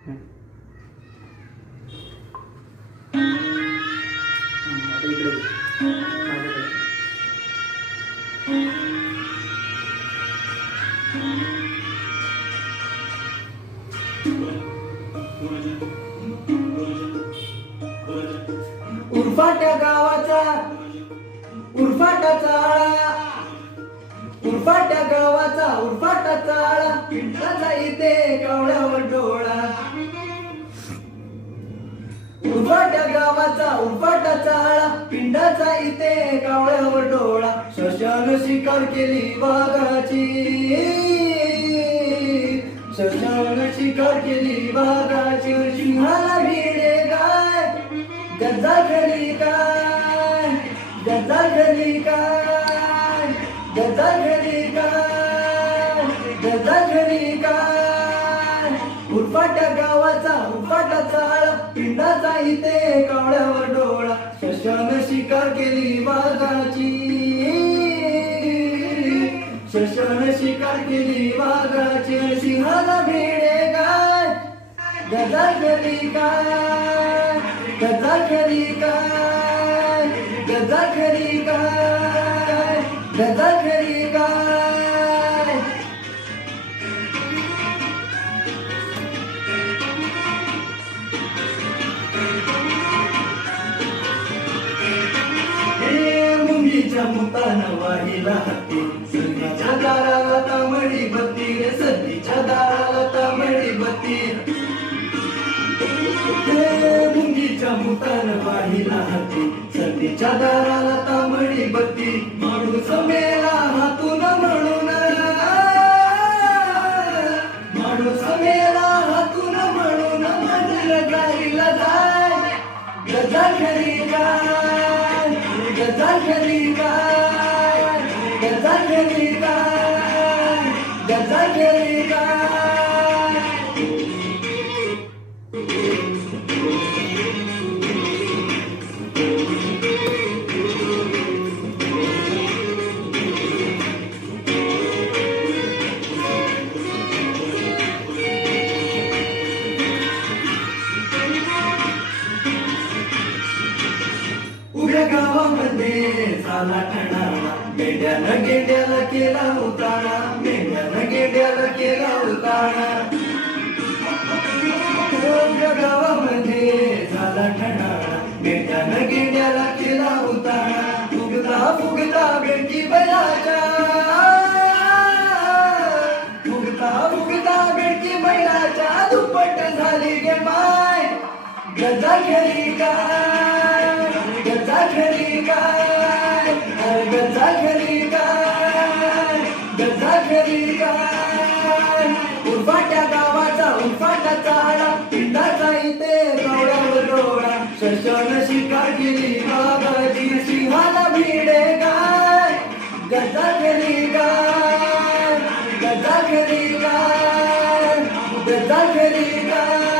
आता इकडे माझ्याकडे. उरफाट्या गावाचा उरफाटाचा आळा, उरफाट्या गावाचा उरफाटाचा आळा, पिंटाचा इथे कावळ्यावर डोळा. उरफाट्या गावाचा उरफाटाचा आळा, पिंडाचा इथे कावळ्यावर डोळा. शशान शिकार केली वाघाची, शशान शिकार केली वाघाची. सिंहाला भिडे गाय, गजा घरी काय, गजा घरी काय, गजा घरी काय, गजा घरी काय. उरफाट्या गावाचा उरफाटाचा आळा, पिंडाचा इथे कावळ्यावर डोळा. शशान शिकार केली वाघाची, शशान शिकार केली वाघाची. सिंहाला भिडे गाय, गजा घरी काय, गजा घरी काय, गजा घरी काय, गजा घरी काय. हे मुंगीच्या मुतानं वाहिला हत्ती, सध्याच्या दाराला तांबडी बत्ती रे, सध्याच्या दाराला तांबडी बत्ती. मुंगीच्या मुतानं वाहिला हत्ती, सध्याच्या दाराला तांबडी बत्ती. माणूस मेला हातून म्हणून, माणूस मेला हातून म्हणून, मंदिर गाईला जाय, गजा घरी काय, गजा घरी काय, गजा घरी काय, गजा घरी काय. उभ्या गावामध्ये झाला ठणाला, मेंढ्यानं गेंड्याला केला उतारा, मेंढ्यानं गेंड्याला केला उतारा. उभ्या गावामध्ये झाला ठणाला, मेंढ्यानं गेंड्याला केला उतारा. फुगता फुगता बेडकी बैलाच्या, फुगता फुगता बेडकी बैलाच्या, दुप्पट झाली गे माय, गजा घरी काय, गजा घरी काय, गजा घरी काय, गजा घरी काय. उरफाट्या गावाचा उरफाटाचा आळा, पिंडाचा इथे कावळ्यावर डोळा. शशान शिकार केली वाघाची, सिंहाला भिडे काय, गजा घरी काय, गजा घरी काय, गजा घरी काय,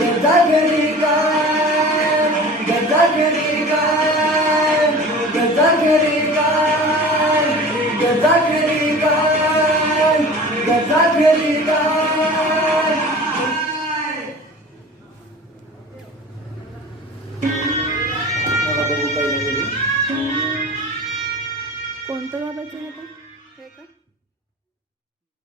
गजा घरी काय, गजा घरी काय, गजा घरी काय, गजा घरी काय, गजा घरी काय.